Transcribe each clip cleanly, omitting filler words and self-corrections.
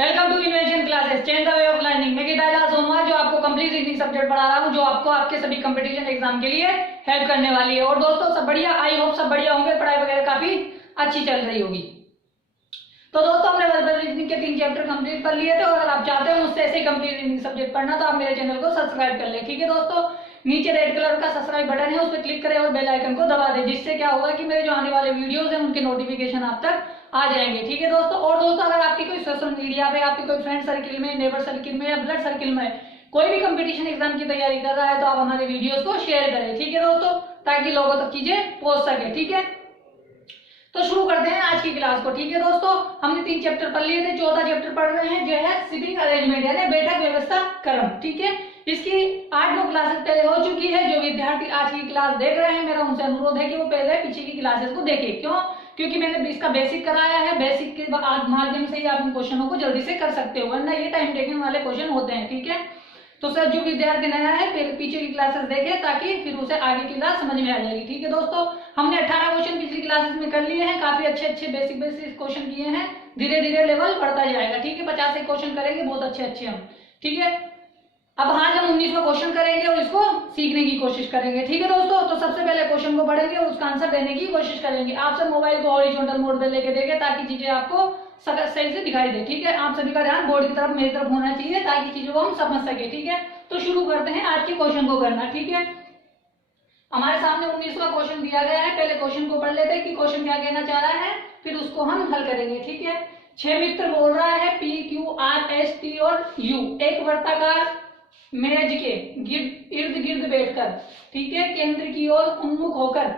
Welcome to invention classes, change the way of learning. मैं गीता दास सोनवाल जो आपको कंप्लीट रीजनिंग सब्जेक्ट पढ़ा रहा हूँ, जो आपको आपके सभी कंपटीशन एग्जाम के लिए हेल्प करने वाली है। और दोस्तों सब बढ़िया, आई होप सब बढ़िया होंगे, पढ़ाई वगैरह काफी अच्छी चल रही होगी। तो दोस्तों हमने वर्बल रीजनिंग के 3 चैप्टर कंप्लीट कर लिए थे, और अगर आप चाहते हो मुझसे ऐसे कंप्लीट रीजनिंग सब्जेक्ट पढ़ना तो आप मेरे चैनल को सब्सक्राइब कर लें। ठीक है दोस्तों, नीचे रेड कलर का सब्सक्राइब बटन है, उस पर क्लिक करें और बेल आइकन को दबा दें, जिससे क्या होगा कि मेरे जो आने वाले वीडियोस हैं उनके नोटिफिकेशन आप तक आ जाएंगे। ठीक है दोस्तों। और दोस्तों अगर आपकी कोई सोशल मीडिया पे, आपकी कोई फ्रेंड सर्किल में, नेबर सर्किल में या ब्लड सर्किल में कोई भी कंपटीशन एग्जाम की तैयारी कर रहा है तो आप हमारे वीडियोस को शेयर करें। ठीक है दोस्तों, ताकि लोगों तक चीजें पहुंच सके। ठीक है, तो शुरू करते हैं आज की क्लास को। ठीक है दोस्तों, हमने 3 चैप्टर पढ़ लिए थे, 14 चैप्टर पढ़ रहे हैं, जो है सिटिंग अरेंजमेंट यानी बैठक व्यवस्था क्रम। ठीक है, इसकी 8-9 क्लासेस पहले हो चुकी है। जो विद्यार्थी आज की क्लास देख रहे हैं, मेरा उनसे अनुरोध है कि वो पहले पीछे की क्लासेस को देखें। क्यों? क्योंकि मैंने इसका बेसिक कराया है, बेसिक के माध्यम से ही आप इन क्वेश्चनों को जल्दी से कर सकते हो, वरना ये टाइम टेकिंग वाले क्वेश्चन होते हैं। ठीक है, तो सर जो विद्यार्थी नया है पहले पीछे की क्लासेस देखे, ताकि फिर उसे आगे की क्लास समझ में आ जाएगी। ठीक है दोस्तों, हमने 18 क्वेश्चन पिछली क्लासेस में कर लिए हैं, काफी अच्छे बेसिक क्वेश्चन किए हैं, धीरे धीरे लेवल बढ़ता जाएगा। ठीक है, 50 क्वेश्चन करेंगे बहुत अच्छे हम। ठीक है, अब आज हम 19वां क्वेश्चन करेंगे और इसको सीखने की कोशिश करेंगे। ठीक है दोस्तों, तो सबसे पहले क्वेश्चन को पढ़ेंगे और उसका आंसर देने की कोशिश करेंगे। आप सब मोबाइल को हॉरिजॉन्टल मोड पे लेके देखें, ताकि चीजें आपको सही से दिखाई दे। ठीक है, आप सभी का ध्यान बोर्ड की तरफ, मेरी तरफ होना चाहिए, ताकि चीजों को हम समझ सके। ठीक है, तो शुरू करते हैं आज के क्वेश्चन को करना। ठीक है, हमारे सामने 19वां क्वेश्चन दिया गया है। पहले क्वेश्चन को पढ़ लेते हैं कि क्वेश्चन क्या कहना चाह रहा है, फिर उसको हम हल करेंगे। ठीक है, 6 मित्र बोल रहा है P, Q, R, S, T और U एक वर्ताकार मेज के इर्द गिर्द बैठकर, ठीक है, केंद्र की ओर उन्मुख होकर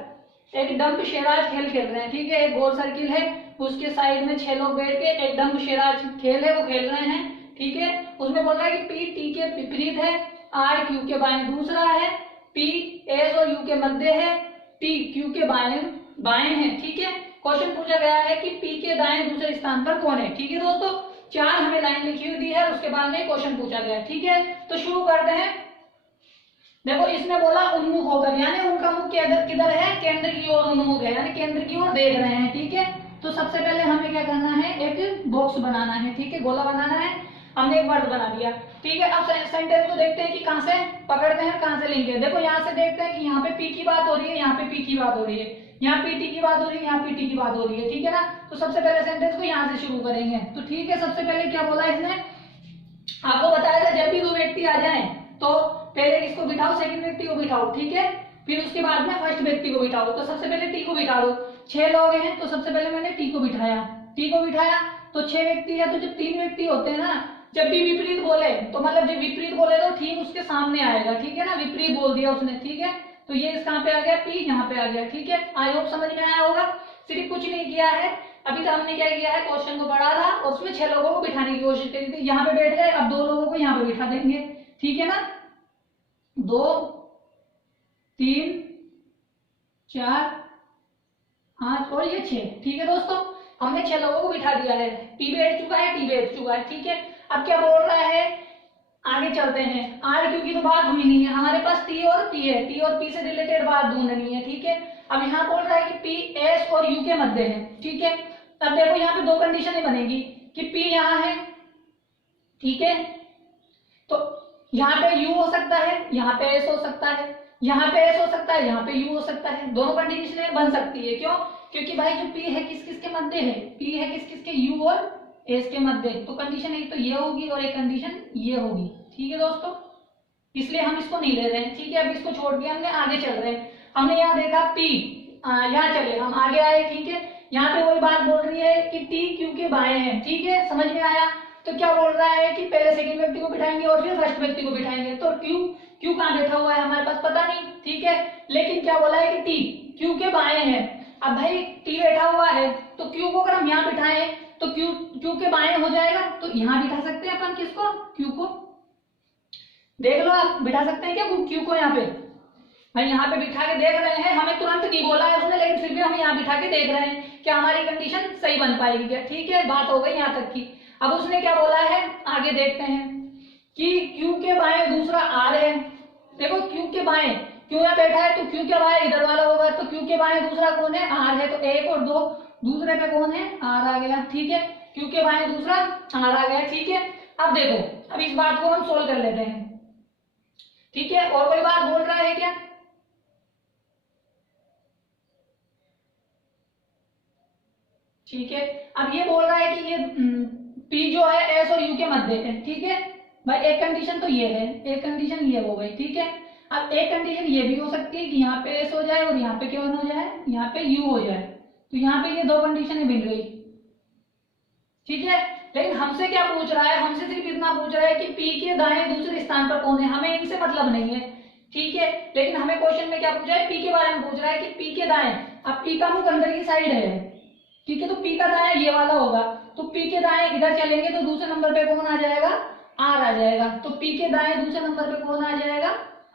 एक डंप शेराज खेल खेल रहे हैं। ठीक है, एक गोल सर्किल है, उसके साइड में 6 लोग बैठ के एक डंप शेराज खेल है वो खेल रहे हैं। ठीक है, उसमें बोल रहा है कि P T के विपरीत है, R Q के बाएं दूसरा है, P S और U के मध्य है, T Q के बाएं है। ठीक है, क्वेश्चन पूछा गया है कि P के दाएं दूसरे स्थान पर कौन है। ठीक है दोस्तों, 4 हमें लाइन लिखी हुई दी है, उसके बाद में क्वेश्चन पूछा गया है। ठीक है, तो शुरू करते हैं। देखो इसने बोला उन्मुख होकर, यानी उनका मुख किधर है, केंद्र की ओर उन्मुख है, यानी केंद्र की ओर देख रहे हैं। ठीक है, तो सबसे पहले हमें क्या करना है, एक बॉक्स बनाना है। ठीक है, गोला बनाना है, हमने एक वर्ड बना दिया। ठीक है, अब सेंटेंस को देखते हैं कि कहां से पकड़ते हैं, कहां से लिंक है। देखो यहाँ से देखते हैं कि यहाँ पे P की बात हो रही है, यहाँ पे P की बात हो रही है, यहाँ PT की बात हो रही है, यहाँ PT की बात हो रही है। ठीक है ना, तो सबसे पहले सेंटेंस को यहाँ से शुरू करेंगे। तो ठीक है, सबसे पहले क्या बोला इसने, आपको बताया था जब भी 2 व्यक्ति आ जाएं तो पहले किसको बिठाओ, सेकंड व्यक्ति को बिठाओ। ठीक है, फिर उसके बाद में फर्स्ट व्यक्ति को बिठाओ। तो सबसे पहले T को बिठा दो। 6 लोग हैं तो सबसे पहले मैंने T को बिठाया। तो 6 व्यक्ति है, तो जब 3 व्यक्ति होते हैं ना, जब भी विपरीत बोले तो मतलब जब विपरीत बोले तो ठीक उसके सामने आएगा। ठीक है ना, विपरीत बोल दिया उसने। ठीक है, तो ये इस कहां पे आ गया, P यहाँ पे आ गया। ठीक है, आई होप समझ में आया होगा। सिर्फ कुछ नहीं किया है अभी, तो हमने क्या किया है, क्वेश्चन को पढ़ा था और उसमें 6 लोगों को बिठाने की कोशिश करी थी। यहाँ पे बैठ गए, अब 2 लोगों को यहाँ पे बिठा देंगे। ठीक है ना, 2 3 4 5 और ये 6। ठीक है दोस्तों, हमने 6 लोगों को बिठा दिया है। P बैठ चुका है, T बैठ चुका है। ठीक है, अब क्या बोल रहा है, आगे चलते हैं। R Q की तो बात हुई नहीं है, हमारे पास T और P है, T और P से रिलेटेड बात ढूंढनी है। ठीक है, अब यहाँ बोल रहा है कि P S और U के मध्य है। ठीक है, अब देखो यहाँ पे 2 कंडीशन बनेगी कि P यहाँ है, ठीक है, तो यहाँ पे U हो सकता है, यहाँ पे S हो सकता है, यहाँ पे S हो सकता है, यहाँ पे U हो सकता है। दोनों कंडीशन बन सकती है। क्यों? क्योंकि भाई जो P है किस किस के मध्य है, P है किस किस के, U और S के मध्य। तो कंडीशन एक तो ये होगी और एक कंडीशन ये होगी। ठीक है दोस्तों, इसलिए हम इसको नहीं ले रहे हैं। ठीक है, अब इसको छोड़ के हमने आगे चल रहे हैं। हमने यहाँ देखा P, यहाँ चले हम आगे आए। ठीक है, यहाँ पे वही बात बोल रही है कि T Q के बाएं हैं। ठीक है, समझ में आया। तो क्या बोल रहा है कि पहले सेकंड व्यक्ति को बिठाएंगे और फिर फर्स्ट व्यक्ति को बिठाएंगे। तो Q कहाँ बैठा हुआ है हमारे पास पता नहीं। ठीक है, लेकिन क्या बोला है कि T Q के बाएं है। अब भाई T बैठा हुआ है तो Q को अगर हम यहाँ बिठाएं तो Q के बाएं हो जाएगा, तो यहाँ बिठा सकते हैं अपन किसको, Q को। देख लो आप, बिठा सकते हैं क्या Q को यहाँ पे। भाई यहाँ पे बिठा के देख रहे हैं, हमें तुरंत नहीं बोला है उसने, लेकिन फिर भी हम यहाँ बिठा के देख रहे हैं कि हमारी कंडीशन सही बन पाएगी क्या। ठीक है, बात हो गई यहाँ तक की। अब उसने क्या बोला है, आगे देखते हैं कि Q के बाएं दूसरा R है। देखो Q के बाएं, Q यहाँ बैठा है तो Q के बाएं इधर वाला होगा, तो Q के बाएं दूसरा कौन है, R है। तो 1 और 2 दूसरे पे कौन है, R आ गया। ठीक है, क्यू के बाएं दूसरा आर आ गया, ठीक है। अब देखो, अब इस बात को हम सोल्व कर लेते हैं, ठीक है। और कोई बात बोल रहा है क्या? ठीक है। अब ये बोल रहा है कि ये P जो है S और U के मध्य है, ठीक है भाई। एक कंडीशन तो ये है, एक कंडीशन ये हो गई, ठीक है। अब एक कंडीशन ये भी हो सकती है कि यहाँ पे S हो जाए और यहाँ पे क्या हो जाए, यहाँ पे U हो जाए। तो यहाँ पे ये दो कंडीशनें मिल गई, ठीक है। लेकिन हमसे क्या पूछ रहा है, हमसे सिर्फ इतना पूछ रहा है कि P के दाएं दूसरे स्थान पर कौन है, हमें इनसे मतलब नहीं है, ठीक है। लेकिन हमें क्वेश्चन में क्या पूछा है, P के बारे में पूछ रहा है कि P के दाएं, अब P का मुख अंदर की साइड है, ठीक है। तो P का दाएं ये वाला होगा, तो P के दाएं इधर चलेंगे तो दूसरे नंबर पे कौन आ जाएगा, R आ जाएगा। तो P के दाएं दूसरे नंबर पे कौन आ जाएगा,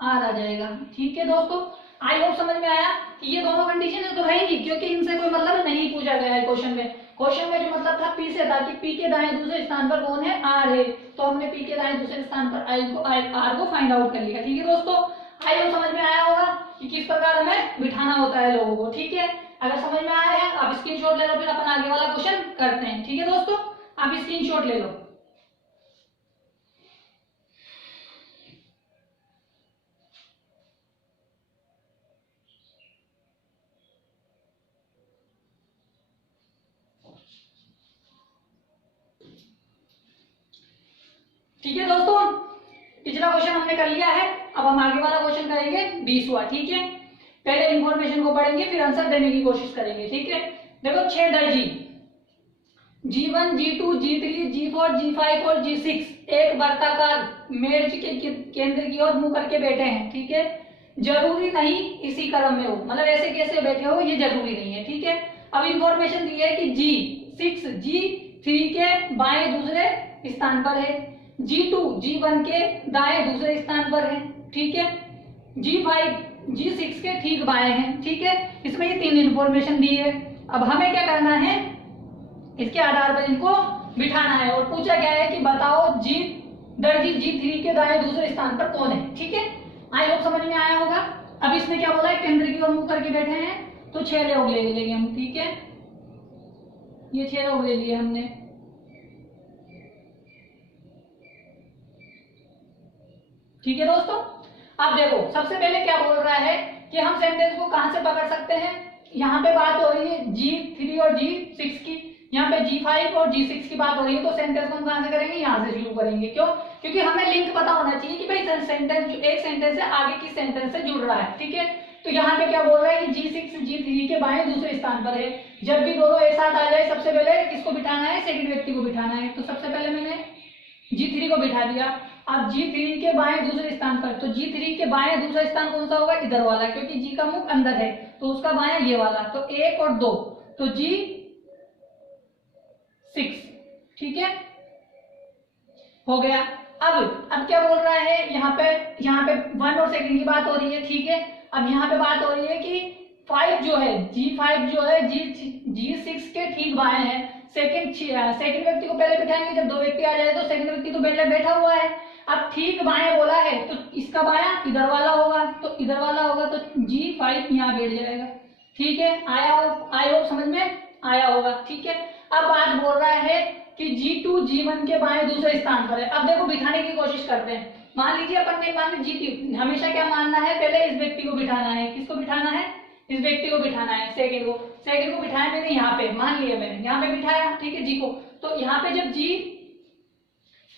R आ जाएगा, ठीक है दोस्तों। आई होप समझ में आया कि ये दोनों कंडीशन तो रहेंगी, क्योंकि इनसे कोई मतलब नहीं पूछा गया है क्वेश्चन में। क्वेश्चन में जो मतलब था P से था कि P के दाएं दूसरे स्थान पर कौन है, R है। तो हमने P के दाएं दूसरे स्थान पर R को फाइंड आउट कर लिया, ठीक है दोस्तों। आई होप समझ में आया होगा कि किस प्रकार हमें बिठाना होता है लोगों को, ठीक है। अगर समझ में आया है आप स्क्रीनशॉट ले लो, फिर अपन आगे वाला क्वेश्चन करते हैं, ठीक है दोस्तों। आप स्क्रीनशॉट ले लो। ठीक है दोस्तों, पिछला क्वेश्चन हमने कर लिया है, अब हम आगे वाला क्वेश्चन करेंगे 20वां, ठीक है। पहले इंफॉर्मेशन को पढ़ेंगे, फिर आंसर देने की कोशिश करेंगे, ठीक है। देखो 6 डायजी G1, G2, G3, G4, G5 और G6 एक वर्ताकार मेज के केंद्र की ओर मुंह करके बैठे हैं, ठीक है। जरूरी नहीं इसी क्रम में हो, मतलब ऐसे कैसे बैठे हो ये जरूरी नहीं है, ठीक है। अब इंफॉर्मेशन दी है कि G6 G3 के बाएं दूसरे स्थान पर है, G2 G1 के दाएं दूसरे स्थान पर है, ठीक है। G5 G6 के ठीक बाएं हैं, ठीक है। इसमें ये 3 इंफॉर्मेशन दी है। अब हमें क्या करना है, इसके आधार पर इनको बिठाना है। और पूछा गया है कि बताओ दर्जी G3 के दाएं दूसरे स्थान पर कौन है, ठीक है। आई होप समझ में आया होगा। अब इसने क्या बोला है, केंद्र की ओर मुंह करके बैठे हैं, तो 6 लोग ले लेंगे हम, ठीक है। ये 6 लोग ले लिए हमने, ठीक है दोस्तों। अब देखो सबसे पहले क्या बोल रहा है कि हम सेंटेंस को कहां से पकड़ सकते हैं। यहाँ पे बात हो रही है G3 और G6 की, यहाँ पे G5 और G6 की बात हो रही है। तो सेंटेंस को हम कहां से करेंगे, यहाँ से शुरू करेंगे। क्यों? क्योंकि हमें लिंक पता होना चाहिए कि भाई सेंटेंस एक सेंटेंस से आगे किस सेंटेंस से जुड़ रहा है, ठीक है। तो यहाँ पे क्या बोल रहा है कि G6 G3 के बाएं दूसरे स्थान पर है। जब भी दोनों एक साथ आ जाए, सबसे पहले किसको बिठाना है, सेकंड व्यक्ति को बिठाना है। तो सबसे पहले मैंने G3 को बिठा दिया। अब G3 के बाएं दूसरे स्थान पर, तो G3 के बाएं दूसरा स्थान कौन सा होगा, इधर वाला, क्योंकि G का मुख अंदर है, तो उसका बायां ये वाला। तो 1 और 2, तो G6, ठीक है, हो गया। अब क्या बोल रहा है, यहाँ पे 1 और सेकंड की बात हो रही है, ठीक है। अब यहाँ पे बात हो रही है कि 5 जो है, G5 जो है G6 के ठीक बाएं है। सेकंड व्यक्ति को पहले बिठाएंगे, जब 2 व्यक्ति आ जाए तो सेकंड व्यक्ति तो पहले बैठा हुआ है। अब ठीक बाएं बोला है, तो इसका बायां इधर वाला होगा, तो इधर वाला होगा, तो G5 यहाँ बैठ जाएगा, ठीक है। आई होप समझ में आया होगा, ठीक है। अब बात बोल रहा है कि G2 G1 के बाएं दूसरे स्थान पर है। अब देखो बिठाने की कोशिश करते हैं। मान लीजिए अपन ने मान G2, हमेशा क्या मानना है, पहले इस व्यक्ति को बिठाना है। किसको बिठाना है, इस व्यक्ति को बिठाना है, सेकंड को बिठाया मैंने यहाँ पे, मान लिया मैंने यहाँ पे बिठाया, ठीक है, G को। तो यहाँ पे जब G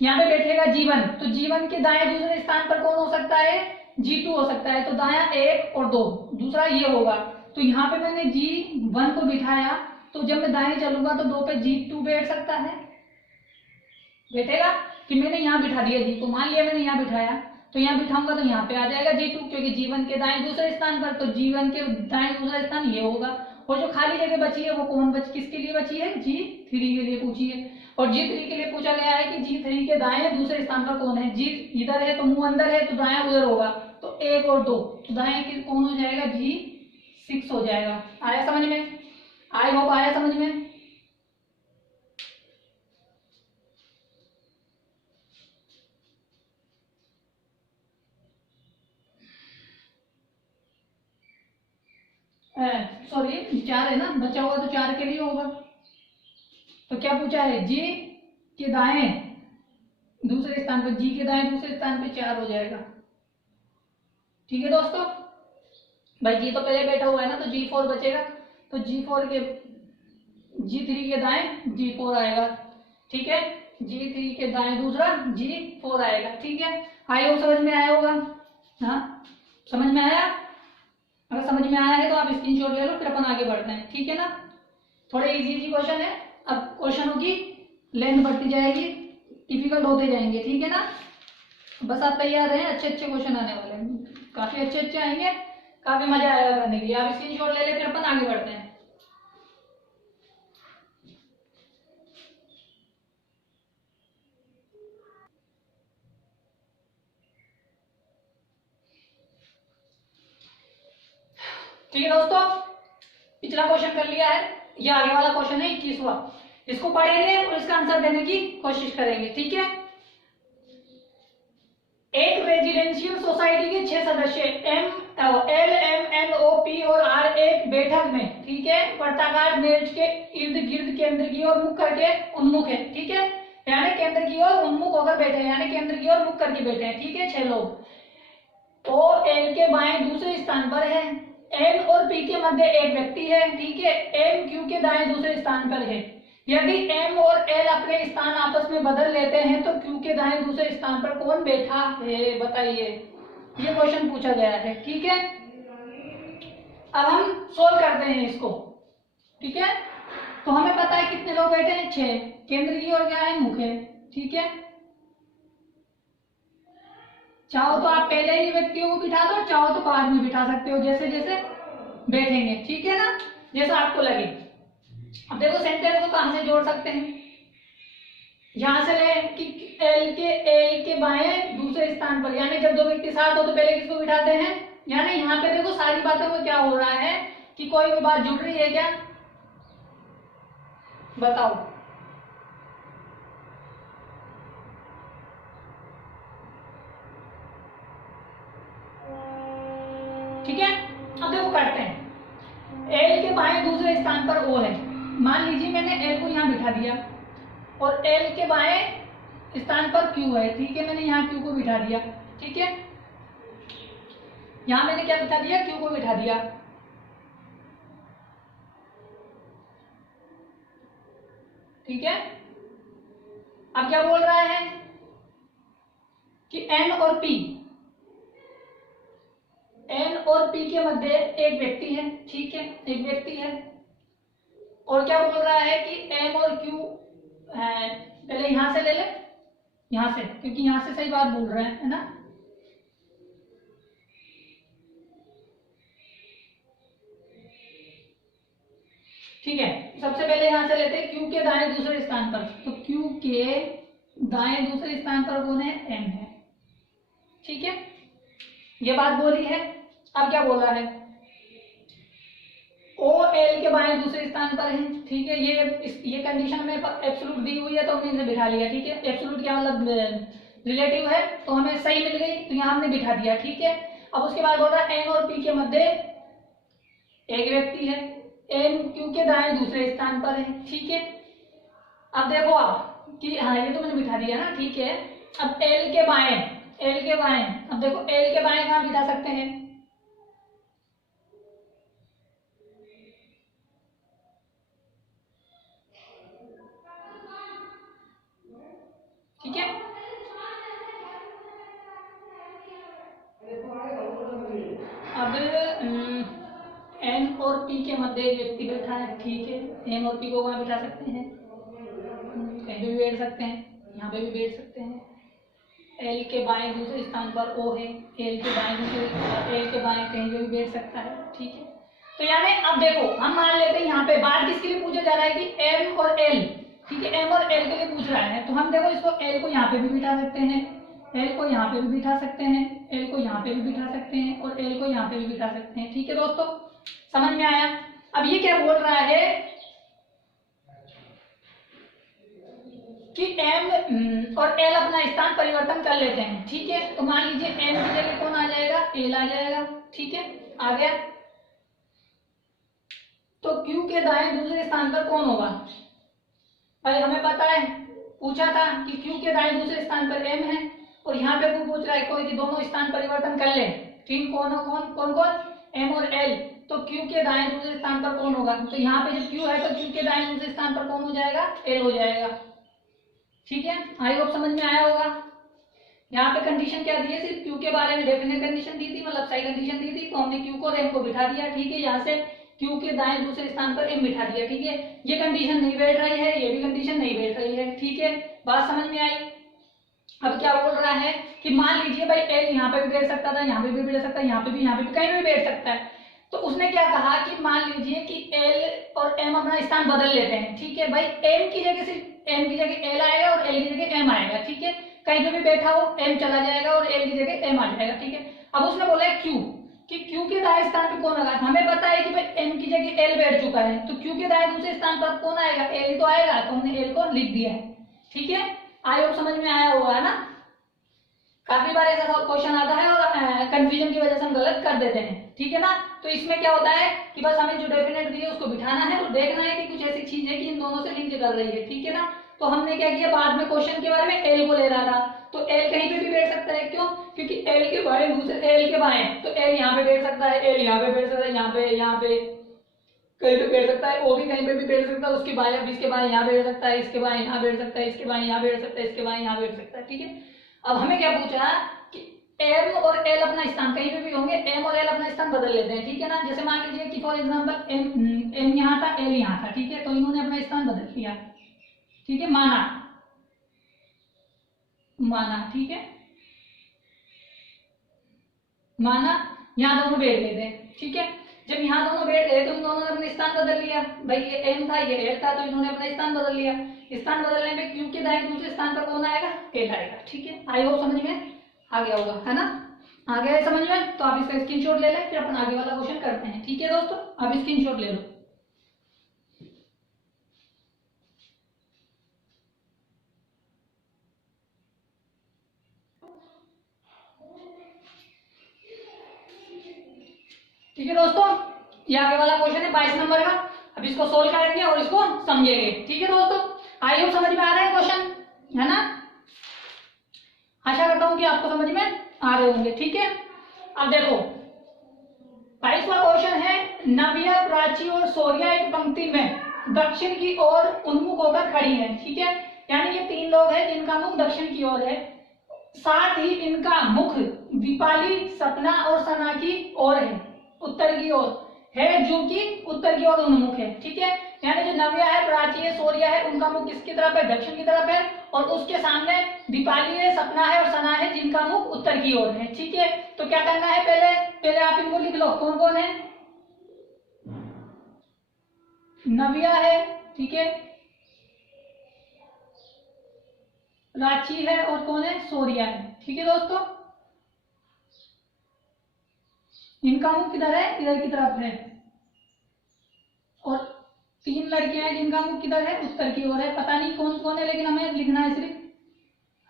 यहाँ पे बैठेगा G1, तो G1 के दाएं दूसरे स्थान पर कौन हो सकता है, G2 हो सकता है। तो दायां 1 और 2, दूसरा ये होगा। तो यहाँ पे मैंने G1 को बिठाया, तो जब मैं दाएं चलूंगा तो 2 पे G2 बैठ सकता है, बैठेगा। कि मैंने यहाँ बिठा दिया G को, मान लिया मैंने यहाँ बिठाया, तो यहाँ बिठाऊंगा तो यहाँ पे आ जाएगा G2, क्योंकि G1 के दाएं दूसरे स्थान पर, तो G1 के दाएं दूसरा स्थान ये होगा। और जो खाली जगह बची है वो कौन किसके लिए बची है, G3 के लिए पूछी है। और G3 के लिए पूछा गया है कि G3 के दाएं दूसरे स्थान पर कौन है। G इधर है तो मुंह अंदर है, तो दायां उधर होगा, तो 1 और 2, तो दाएं कौन हो जाएगा, G6 हो जाएगा। आया समझ में, आई होप आया समझ में। सॉरी 4 है ना, बचा हुआ तो 4 के लिए होगा। तो क्या पूछा है, जी के दाएं दूसरे स्थान पर, जी के दाएं दूसरे स्थान पे 4 हो जाएगा। ठीक है दोस्तों, भाई जी तो पहले बैठा हुआ है ना, तो G4 बचेगा, तो G4 के G3 के दाएं G4 आएगा। ठीक है, G3 के दाएं दूसरा G4 आएगा। ठीक है, आई होप समझ में आया होगा। हाँ समझ में आया, अगर समझ में आया है तो आप स्क्रीनशॉट ले लो, फिर अपन आगे बढ़ते हैं। ठीक है ना, थोड़े इजी इजी क्वेश्चन है, अब क्वेश्चनों की लेंथ बढ़ती जाएगी, डिफिकल्ट होते जाएंगे। ठीक है ना, बस आप तैयार रहें, अच्छे अच्छे क्वेश्चन आने वाले हैं, काफी अच्छे अच्छे आएंगे, काफी मजा आएगा करने के लिए। आप स्क्रीनशॉट ले ले, फिर अपन आगे बढ़ते हैं। ठीक है दोस्तों, पिछला क्वेश्चन कर लिया है, ये आगे वाला क्वेश्चन है 21वां, इसको पढ़ेंगे और इसका आंसर देने की कोशिश करेंगे। ठीक है, एक रेजिडेंशियल सोसाइटी के 6 सदस्य LMNOP और R एक बैठक में, ठीक है, वर्ताकार मेज के इर्द गिर्द केंद्र की ओर मुख करके उन्मुख है। ठीक है, यानी केंद्र की ओर उन्मुख होकर बैठे हैं, यानी केंद्र की ओर मुख करके बैठे हैं। ठीक है, 6 लोग। O L के बाएं दूसरे स्थान पर है, M और P के मध्य एक व्यक्ति है। ठीक है, M Q के दाएं दूसरे स्थान पर है। यदि M और L अपने स्थान आपस में बदल लेते हैं तो Q के दाएं दूसरे स्थान पर कौन बैठा है, बताइए, ये क्वेश्चन पूछा गया है। ठीक है, अब हम सोल्व करते हैं इसको। ठीक है, तो हमें पता है कितने लोग बैठे हैं, 6, केंद्र की ओर क्या है, मुख है। ठीक है, चाहो तो आप पहले ही व्यक्तियों को बिठा दो, चाहो तो बाद में बिठा सकते हो, जैसे जैसे बैठेंगे। ठीक है ना, जैसा आपको लगे। अब देखो सेंटेंस को कहां से जोड़ सकते हैं, यहां से ले कि एल के बाएं दूसरे स्थान पर, यानी जब दो व्यक्ति साथ हो तो पहले किसको बिठाते हैं, यानी यहाँ पे देखो सारी बातों में क्या हो रहा है कि कोई भी बात जुड़ रही है क्या, बताओ। ठीक है, अब देखो करते हैं, एल के बाएं दूसरे स्थान पर ओ है, मान लीजिए मैंने एल को यहाँ बिठा दिया और एल के बाएं स्थान पर क्यू है। ठीक है, मैंने यहाँ क्यू को बिठा दिया। ठीक है, यहां मैंने क्या बिठा दिया, क्यू को बिठा दिया। ठीक है, अब क्या बोल रहा है कि एन और पी के मध्य एक व्यक्ति है। ठीक है, एक व्यक्ति है, और क्या बोल रहा है कि एम और क्यू, पहले यहां से ले ले, यहां से, क्योंकि यहां से सही बात बोल रहे हैं, है ना। ठीक है, सबसे पहले यहां से लेते हैं क्यू के दाएं दूसरे स्थान पर, तो क्यू के दाएं दूसरे स्थान पर कौन है, एम है। ठीक है, ये बात बोली है। अब क्या बोला है, ओ एल के बाएं दूसरे स्थान पर है। ठीक है, ये कंडीशन में एब्सोल्यूट दी हुई है तो हमने इसे बिठा लिया। ठीक है, एब्सोल्यूट क्या मतलब रिलेटिव है, तो हमें सही मिल गई, तो यहाँ हमने बिठा दिया। ठीक है, अब उसके बाद बोल रहा है एन और पी के मध्य एक व्यक्ति है, एन क्यू के दाएं दूसरे स्थान पर है। ठीक है, अब देखो आप कि हाँ ये तो मैंने बिठा दिया ना। ठीक है, अब एल के बाएं, अब देखो एल के बाएं कहाँ बिठा सकते हैं, ठीक है, अब एन और पी के मध्य एक व्यक्ति बैठा है। ठीक है, एन और पी को कहाँ बिठा सकते हैं, कहीं पे भी बैठ सकते हैं, यहाँ पे भी बैठ सकते हैं। एल के बाएं दूसरे स्थान पर ओ है, एल के बाएं कहीं पे भी बैठ सकता है। ठीक है, तो यानी अब देखो हम मान लेते हैं यहाँ पे बात किसके लिए पूछा जा रहा है कि एम और एल। ठीक है, एम और एल के लिए पूछ रहा है, तो हम देखो इसको एल को यहाँ पे भी बिठा सकते हैं, एल को यहाँ पे भी बिठा सकते हैं, एल को यहाँ पे भी बिठा सकते हैं, और एल को यहाँ पे भी बिठा सकते हैं। ठीक है दोस्तों, समझ में आया। अब ये क्या बोल रहा है कि एम और एल अपना स्थान परिवर्तन कर लेते हैं। ठीक है, तो मान लीजिए एम की जगह कौन आ जाएगा, एल आ जाएगा। ठीक है, आ गया, तो क्यू के दाएं दूसरे स्थान पर कौन होगा, भाई हमें पता है, पूछा था कि Q के दाएं दूसरे स्थान पर M है, और यहाँ पे पूछ रहा है कोई कि दोनों स्थान परिवर्तन कर ले। ठीक, कौन कौन कौन, M और L। तो Q के दाएं दूसरे स्थान पर कौन होगा, तो यहाँ पे जब Q है तो Q के दाएं दूसरे स्थान पर कौन हो जाएगा, L हो जाएगा। ठीक है, आई होप समझ में आया होगा। यहाँ पे कंडीशन क्या दी है, सिर्फ Q के बारे में डेफिनेट कंडीशन दी थी, मतलब सही कंडीशन दी थी, तो हमने Q को और M को बिठा दिया। ठीक है, यहाँ से Q के दाएं दूसरे स्थान पर M बिठा दिया। ठीक है, ये कंडीशन नहीं बैठ रही है, ये भी कंडीशन नहीं बैठ रही है। ठीक है, बात समझ में आई। अब क्या बोल रहा है कि मान लीजिए भाई L यहाँ पे भी बैठ सकता था, यहाँ पे भी बैठ सकता है, यहाँ पे भी कहीं भी बैठ सकता है। तो उसने क्या कहा कि मान लीजिए कि L और M अपना स्थान बदल लेते हैं। ठीक है भाई, M की जगह सिर्फ M की जगह L आएगा और L की जगह M आएगा। ठीक है, कहीं पे भी बैठा हो M चला जाएगा और L की जगह M आ जाएगा। ठीक है, अब उसने बोला है Q कि Q के दाएं स्थान पे कौन होगा। हमें पता है कि भाई M की जगह L बैठ चुका है, तो Q के दाएं दूसरे स्थान पर कौन आएगा, L ही तो आएगा, तो हमने L को लिख दिया है। ठीक है, आई होप समझ में आया होगा, है ना। काफी बार ऐसा क्वेश्चन आता है और कंफ्यूजन की वजह से हम गलत कर देते हैं। ठीक है ना, तो इसमें क्या होता है कि बस हमें जो डेफिनेट दी है उसको बिठाना है और देखना है कि कुछ ऐसी चीज है कि इन दोनों से लिंक कर रही है। ठीक है ना, तो हमने क्या किया, बाद में क्वेश्चन के बारे में एल को ले रहा था, तो एल कहीं पे भी बैठ सकता है। क्यों, क्योंकि एल के बाएं दूसरे एल के बाएं, तो एल यहाँ पे बैठ सकता है, एल यहाँ पे बैठ सकता है, यहाँ पे कहीं पे बैठ सकता है, ओ भी कहीं पे भी बैठ सकता है, उसके बाएं, अब इसके बाएं यहाँ बैठ सकता है, इसके बाएं यहाँ बैठ सकता है, इसके बाएं यहाँ बैठ सकता है, इसके बाएं यहाँ बैठ सकता है। ठीक है, अब हमें क्या पूछा कि एम और एल अपना स्थान कहीं पे भी होंगे, एम और एल अपना स्थान बदल लेते हैं। ठीक है ना, जैसे मान लीजिए कि फॉर एग्जांपल एम यहाँ था, एल यहाँ था। ठीक है, तो इन्होंने अपना स्थान बदल लिया। ठीक है, माना। ठीक है, माना यहाँ दोनों बैठ लेते हैं। ठीक है, जब यहाँ दोनों बैठ गए तो इन दोनों ने अपना स्थान बदल लिया। भाई ये एम था, ये एल था, तो इन्होंने अपना स्थान बदल लिया। स्थान बदलने में क्यू के दाएं दूसरे स्थान पर कौन आएगा, एल आएगा। ठीक है, आई होप समझ में आ गया होगा, है ना। आ गया है समझ में, तो आप इसका स्क्रीनशॉट ले लें, फिर अपन आगे वाला क्वेश्चन करते हैं। ठीक है दोस्तों, आप स्क्रीनशॉट ले लो। ठीक है दोस्तों, ये आगे वाला क्वेश्चन है 22 नंबर का। अब इसको सोल्व करेंगे और इसको समझेंगे। ठीक है दोस्तों, आई होप समझ में आ रहा है क्वेश्चन, है ना। आशा करता हूं कि आपको समझ में आ रहे होंगे। ठीक है, अब देखो 22वां क्वेश्चन है, नव्या, प्राची और सौर्या एक पंक्ति में दक्षिण की ओर उन्मुख होकर खड़ी है। ठीक है, यानी ये तीन लोग हैं जिनका मुख दक्षिण की ओर है, साथ ही इनका मुख दीपाली, सपना और सना की ओर है, उत्तर की ओर है, जो कि उत्तर की ओर उन्मुख है। ठीक है, यानी जो नव्या है, प्राची है, सौर्या है, उनका मुख किसकी तरफ है, दक्षिण की तरफ है, और उसके सामने दीपाली है, सपना है और सना है, जिनका मुख उत्तर की ओर है। ठीक है, तो क्या करना है, पहले आप इनको लिख लो, कौन कौन है। नव्या है, ठीक है, प्राची है, और कौन है, सौर्या है। ठीक है दोस्तों, इनका मुख किधर है, इधर की तरफ है, और तीन लड़कियां हैं जिनका मुख किधर है, उत्तर की ओर है। पता नहीं कौन कौन है, लेकिन हमें लिखना है सिर्फ,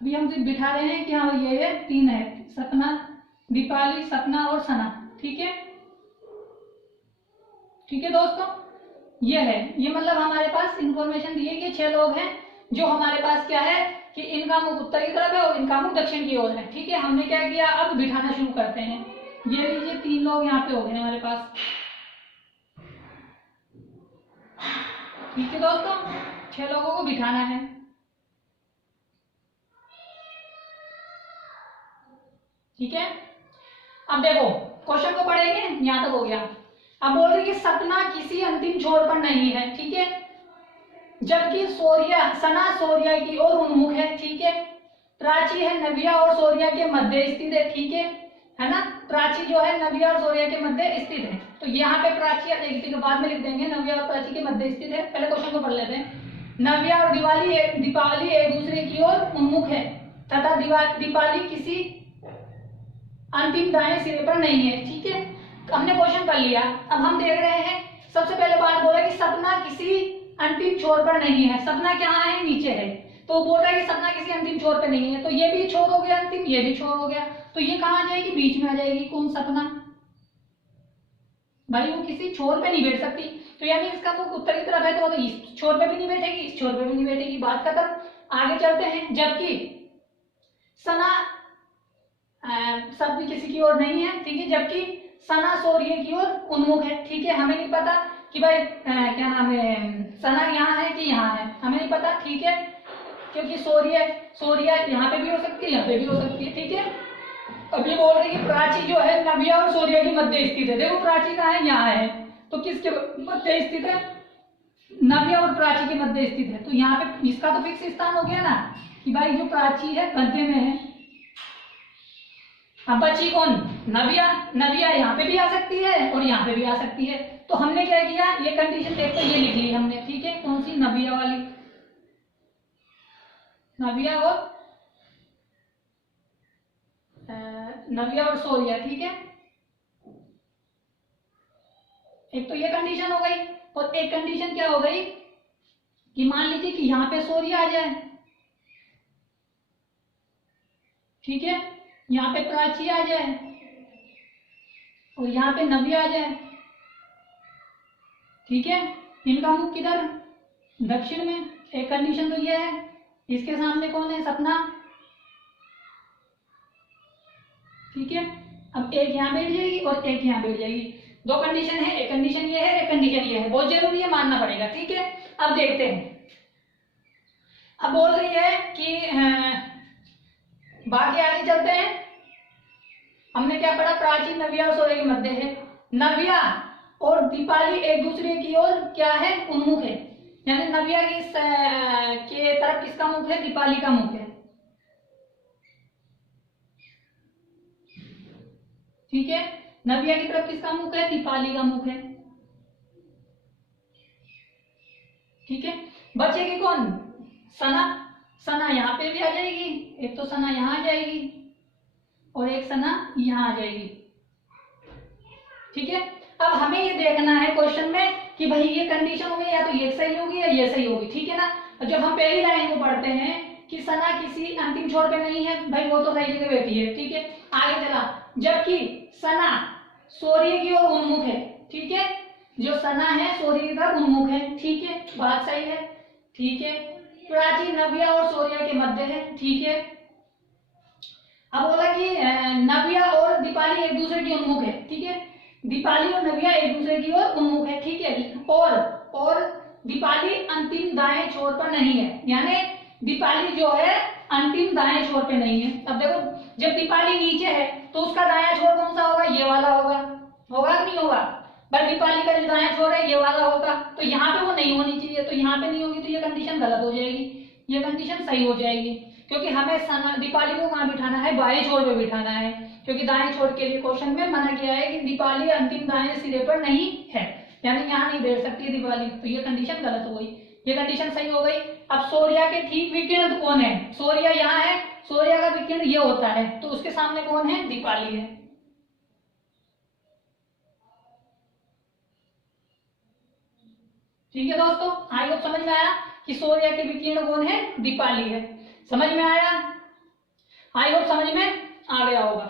अभी हम सिर्फ बिठा रहे हैं कि हाँ ये है, तीन है, सपना, दीपाली, सपना और सना। ठीक है, ठीक है दोस्तों, ये है, ये मतलब हमारे पास इंफॉर्मेशन दी है कि 6 लोग हैं, जो हमारे पास क्या है कि इनका मुख उत्तर की तरफ है और इनका मुख दक्षिण की ओर है। ठीक है, हमने क्या किया, अब बिठाना शुरू करते हैं। ये लीजिए, 3 लोग यहाँ पे हो गए हमारे पास। ठीक है दोस्तों, 6 लोगों को बिठाना है। ठीक है, अब देखो क्वेश्चन को पढ़ेंगे, यहां तक हो गया। अब बोल रही कि सपना किसी अंतिम छोर पर नहीं है। ठीक है, जबकि सना सौर्या की ओर उन्मुख है। ठीक है, प्राची है, नव्या और सौर्या के मध्य स्थित है। ठीक है ना, प्राची जो है नव्या और सौर्या के मध्य स्थित है, तो यहाँ पे प्राची एक बाद में लिख देंगे, नव्या और प्राची के मध्य स्थित है। पहले क्वेश्चन को पढ़ लेते हैं। नव्या और दीपाली एक दूसरे की ओर उन्मुख है तथा दीपाली किसी अंतिम दाएं सिरे पर नहीं है। ठीक है, हमने क्वेश्चन कर लिया। अब हम देख रहे हैं, सबसे पहले बात बोला कि सपना किसी अंतिम छोर पर नहीं है। सपना कहाँ है, नीचे है, तो बोल रहा है कि सपना किसी अंतिम छोर पे नहीं है, तो ये भी छोर हो गया अंतिम, ये भी छोर हो गया, तो ये कहाँ आ जाएगी, बीच में आ जाएगी। कौन, सपना। भाई वो किसी छोर पे नहीं बैठ सकती, तो यानी इसका मुख उत्तर की तरफ है तो वो तो इस छोर पे भी नहीं बैठेगी, इस छोर पे भी नहीं बैठेगी। बात खत्म। आगे चलते हैं। जबकि सना शब्द किसी की ओर नहीं है, ठीक है, जबकि सना सूर्य की ओर उन्मुख है, ठीक है। हमें नहीं पता कि भाई क्या नाम है, सना यहाँ है कि यहाँ है, हमें नहीं पता, ठीक है, क्योंकि सूर्य सूर्य यहाँ पे भी हो सकती है, यहाँ पे भी हो सकती है, ठीक है। अब ये बोल रही है कि प्राची जो है नव्या और सूर्य के मध्य स्थित है। देखो प्राची कहाँ है, यहाँ है, तो किसके मध्य स्थित है, नव्या और प्राची के मध्य स्थित है। तो यहाँ पे इसका तो फिक्स स्थान हो गया ना कि भाई जो प्राची है मध्य में है। अब बची कौन, नव्या। नव्या यहाँ पे भी आ सकती है और यहाँ पे भी आ सकती है। तो हमने क्या किया, ये कंडीशन देख कर ये लिख ली हमने, ठीक है। कौन सी, नव्या वाली, नव्या और नव्या और सूर्य, ठीक है। एक तो ये कंडीशन हो गई, और एक कंडीशन क्या हो गई कि मान लीजिए कि यहाँ पे सूर्य आ जाए, ठीक है, यहाँ पे प्राची आ जाए और यहाँ पे नव्या आ जाए, ठीक है। इनका मुख किधर, दक्षिण में। एक कंडीशन तो ये है। इसके सामने कौन है, सपना, ठीक है। अब एक यहाँ बैठ जाएगी और एक यहाँ बैठ जाएगी। दो कंडीशन है, एक कंडीशन ये है, एक कंडीशन ये है, बहुत जरूरी है, मानना पड़ेगा, ठीक है। अब देखते हैं। अब बोल रही है कि बाकी आगे चलते हैं। हमने क्या पढ़ा, प्राचीन नव्या और सूर्य के मध्य है। नव्या और दीपाली एक दूसरे की ओर क्या है, उन्मुख है। यानी नव्या की के तरफ किसका मुख है, दीपाली का मुख है, ठीक है। नव्या की तरफ किसका मुख है, दीपाली का मुख है, ठीक है। बचेगी कौन, सना। सना यहाँ पे भी आ जाएगी, एक तो सना यहाँ आ जाएगी और एक सना यहाँ आ जाएगी, ठीक है। अब हमें ये देखना है क्वेश्चन में कि भाई ये कंडीशन होगी, या तो ये सही होगी या ये सही होगी, ठीक है ना। और जब हम पहली लाइन को पढ़ते हैं कि सना किसी अंतिम छोर पे नहीं है, भाई वो तो सही जगह बैठी है, ठीक है। आगे चला, जबकि सना सूर्य की ओर उन्मुख है, ठीक है। जो सना है सूर्य की तरफ उन्मुख है, ठीक है, बात सही है, ठीक है। प्राची नव्या और सूर्य के मध्य है, ठीक है। अब बोला कि नव्या और दीपाली एक दूसरे की उन्मुख है, ठीक है। दीपाली और नव्या एक दूसरे की ओर उन्मुख है, ठीक है। और दीपाली अंतिम दाएं छोर पर नहीं है, यानी दीपाली जो है अंतिम दाएं छोर पे नहीं है। अब देखो, जब दीपाली नीचे है तो उसका दायां छोर कौन सा होगा, ये वाला होगा, होगा कि नहीं होगा। भाई दीपाली का जो दायां छोर है ये वाला होगा, तो यहाँ पे वो नहीं होनी चाहिए, तो यहाँ पे नहीं होगी, तो ये कंडीशन गलत हो जाएगी, ये कंडीशन सही हो जाएगी। क्योंकि हमें दीपाली को कहाँ बिठाना है, बाएं छोर पे बिठाना है, क्योंकि दाएं छोर के लिए क्वेश्चन में मना किया है कि दीपाली अंतिम दाएं सिरे पर नहीं है, यानी यहाँ नहीं बैठ सकती है दीपाली, तो ये कंडीशन गलत हो गई, ये कंडीशन सही हो गई। अब सूर्य के ठीक विकिरण कौन है, सूर्य यहाँ है, सूर्य का विकिरण ये होता है, तो उसके सामने कौन है, दीपाली है, ठीक है दोस्तों। आई होप समझ में आया कि सूर्य के विकिरण कौन है, दीपाली है। समझ में आया, आई होप समझ में आ गया होगा।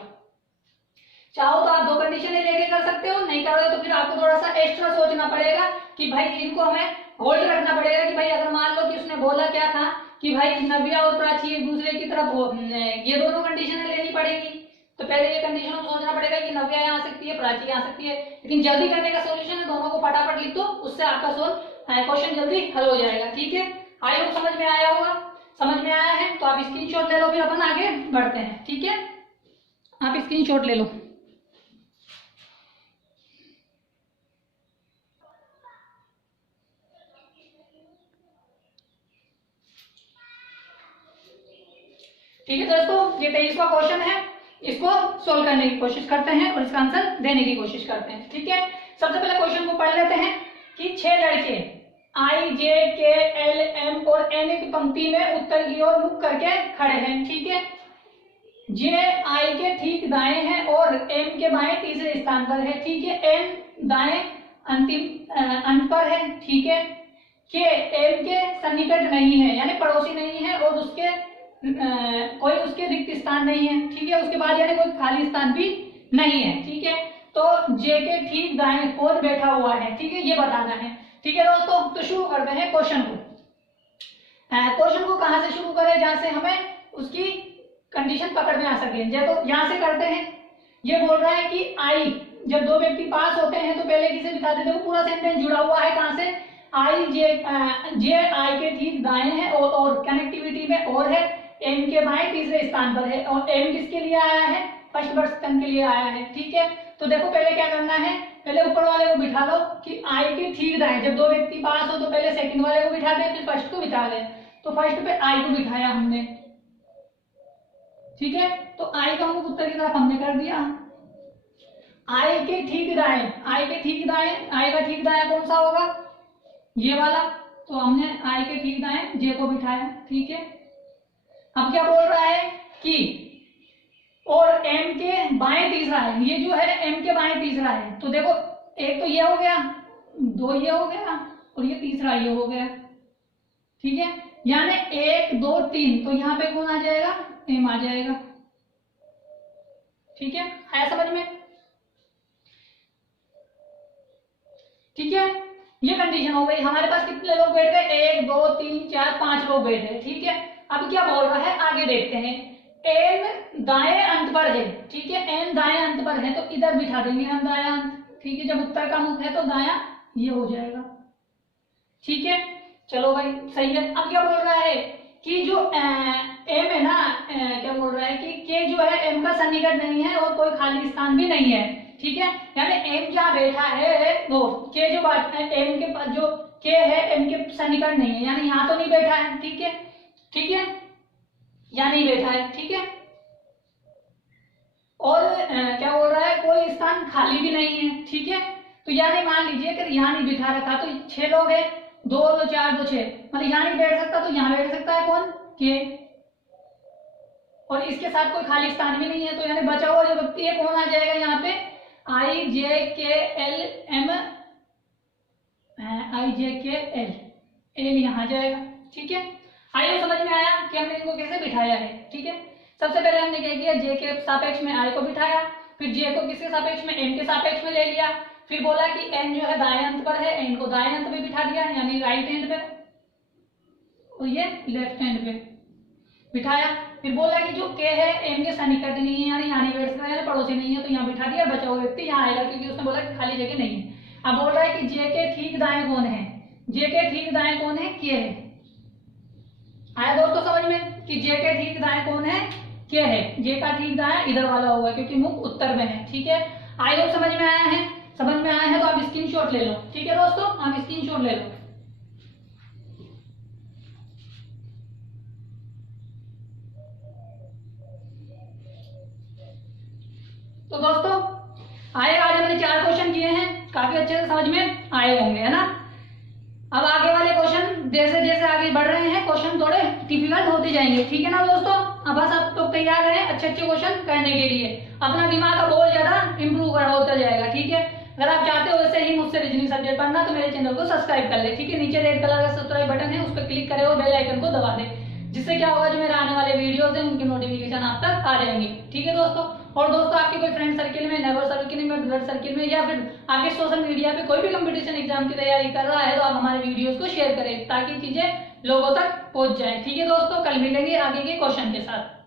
चाहो तो आप दो कंडीशन लेके कर सकते हो, नहीं करोगे तो फिर आपको थोड़ा सा एक्स्ट्रा सोचना पड़ेगा कि भाई इनको हमें होल्ड रखना पड़ेगा कि भाई अगर मान लो कि उसने बोला क्या था कि भाई नव्या और प्राची एक दूसरे की तरफ हो, ये दोनों कंडीशन लेनी पड़ेगी। तो पहले ये कंडीशन को सोचना पड़ेगा कि नव्या यहाँ आ सकती है, प्राची आ सकती है, लेकिन जल्दी करने का सोल्यूशन है दोनों को फटाफट लिख दो, उससे आपका क्वेश्चन जल्दी हल हो जाएगा, ठीक है। आई होप समझ में आया होगा। समझ में आया है तो आप स्क्रीनशॉट ले लो, फिर अपन आगे बढ़ते हैं, ठीक है। आप स्क्रीनशॉट ले लो। ठीक है दोस्तों, ये 23वां क्वेश्चन है, इसको सोल्व करने की कोशिश करते हैं और इसका आंसर देने की कोशिश करते हैं, ठीक है। सबसे पहले क्वेश्चन को पढ़ लेते हैं कि 6 लड़के आई, जे, के, एल, एम और एन की पंक्ति में उत्तर की ओर मुख करके खड़े हैं, ठीक है। जे आई के ठीक दाएं है और एम के बाएं तीसरे स्थान पर है, ठीक है। एम दाएं अंतिम अंत पर है, ठीक है। के एम के सन्निकट नहीं है, यानी पड़ोसी नहीं है, और उसके कोई उसके रिक्त स्थान नहीं है, ठीक है। उसके बाद यानी कोई खाली स्थान भी नहीं है, ठीक है। तो जे के ठीक दाएं कौन बैठा हुआ है, ठीक है, ये बताना है। ठीक है दोस्तों, तो शुरू करते हैं क्वेश्चन को। क्वेश्चन को कहाँ से शुरू करें जहां से हमें उसकी कंडीशन पकड़ में आ सके। तो यहाँ से करते हैं। ये बोल रहा है कि आई, जब दो व्यक्ति पास होते हैं तो पहले किसे बिठा देते हैं, पूरा सेंटेंस जुड़ा हुआ है कहाँ से, आई जे आई के ठीक दाएं है और कनेक्टिविटी में और है, एम के बाएं तीसरे स्थान पर है, और एम किसके लिए आया है, फर्स्ट पर्सन के लिए आया है। ठीक है, तो देखो पहले क्या करना है, पहले ऊपर वाले को बिठा लो कि आई के ठीक दाएं, जब दो व्यक्ति पास हो तो पहले सेकंड वाले को बिठा दे, फिर फर्स्ट को बिठा ले। तो फर्स्ट पे आई को बिठाया हमने, ठीक है, तो आई का मुख उत्तर की तरफ हमने कर दिया। आई के ठीक दाएं, आई के ठीक दाएं, आई का ठीक दाएं कौन सा होगा, ये वाला, तो हमने आई के ठीक दाएं जे को बिठाया। ठीक है, अब क्या बोल रहा है कि और एम के बाएं तीसरा है, ये जो है एम के बाएं तीसरा है, तो देखो एक तो ये हो गया, दो ये हो गया और ये तीसरा ये हो गया। ठीक है, यानी 1 2 3, तो यहाँ पे कौन आ जाएगा, एम आ जाएगा। ठीक है, आया समझ में। ठीक है, ये कंडीशन हो गई। हमारे पास कितने लोग बैठे, 1 2 3 4 5 लोग बैठे। ठीक है, अब क्या बोल रहा है आगे देखते हैं। एम दाएं अंत पर है, ठीक है, एम दाएं अंत पर है तो इधर बिठा देंगे हम दायां अंत। ठीक है, जब उत्तर का मुख है तो दायां ये हो जाएगा। ठीक है, चलो भाई सही है। अब क्या बोल रहा है कि जो एम है ना, क्या बोल रहा है कि के जो है एम का सन्निकट नहीं है और कोई खाली स्थान भी नहीं है। ठीक है, यानी एम जहाँ बैठा है वो के जो एम के पास जो के है एम के सन्निकट नहीं है, यानी यहाँ तो नहीं बैठा है। ठीक है, ठीक है, यहाँ नहीं बैठा है। ठीक है, और क्या बोल रहा है कोई स्थान खाली भी नहीं है। ठीक है, तो यानी मान लीजिए कि यहाँ नहीं बिठा रखा तो 6 लोग है, 2 2 4 2 6, मतलब यहाँ नहीं बैठ सकता तो यहाँ बैठ सकता है कौन, के, और इसके साथ कोई खाली स्थान भी नहीं है, तो यानी बचा हुआ जो व्यक्ति है कौन आ जाएगा यहाँ पे, आई जे के एल एम, आई जे के एल, एल यहाँ जाएगा। ठीक है, आइए समझ में आया कि हमने इनको कैसे बिठाया है। ठीक है, सबसे पहले हमने क्या किया, जे के सापेक्ष में आई को बिठाया, फिर जे को किसके सापेक्ष में, एम के सापेक्ष में ले लिया, फिर बोला कि एन जो है दाएं अंत पर है, एन को दाएं अंत पे बिठा दिया, यानी राइट हैंड पे, और ये लेफ्ट हैंड पे बिठाया। फिर बोला कि जो के है एम के सन्निकट नहीं है, यानी यहाँ नहीं बैठ सकता है, पड़ोसी नहीं है, तो यहाँ बिठा दिया, बचा हुआ व्यक्ति यहाँ आएगा क्योंकि उसने बोला कि खाली जगह नहीं है। अब बोल रहा है कि जे के ठीक दाएं कौन है, जे के ठीक दाएं कौन है, के है। आया दोस्तों समझ में कि जे के ठीक दाएं कौन है, के है। जे का ठीक दाएं इधर वाला होगा क्योंकि मुख उत्तर में है। ठीक है, आई होप समझ में आया है। समझ में आया है तो आप स्क्रीनशॉट ले लो। ठीक है दोस्तों, आप स्क्रीनशॉट ले लो। तो दोस्तों आए, आज हमने 4 क्वेश्चन किए हैं, काफी अच्छे से समझ में आए होंगे, है ना। अब आगे वाले क्वेश्चन जैसे जैसे आगे बढ़ रहे हैं क्वेश्चन थोड़े डिफिकल्ट होते जाएंगे। ठीक है ना दोस्तों, अब बस आप लोग तैयार रहें अच्छे अच्छे क्वेश्चन करने के लिए, अपना दिमाग का बहुत ज्यादा इंप्रूव होता जाएगा। ठीक है, अगर आप चाहते हो वैसे ही मुझसे रीजनिंग सब्जेक्ट पढ़ना तो मेरे चैनल को सब्सक्राइब कर ले। ठीक है, नीचे रेड कलर का सब्सक्राइब बटन है, उस पर क्लिक करें और बेल आइकन को दबा दे, जिससे क्या होगा, जो मेरे आने वाले वीडियोस हैं उनकी नोटिफिकेशन आप तक आ जाएंगे। ठीक है दोस्तों, और दोस्तों आपके कोई फ्रेंड सर्किल में, नेबर सर्किल में, ब्लड सर्किल में, या फिर आपके सोशल मीडिया पे कोई भी कंपटीशन एग्जाम की तैयारी कर रहा है तो आप हमारे वीडियोस को शेयर करें ताकि चीजें लोगों तक पहुंच जाए। ठीक है दोस्तों, कल मिलेंगे आगे के क्वेश्चन के साथ।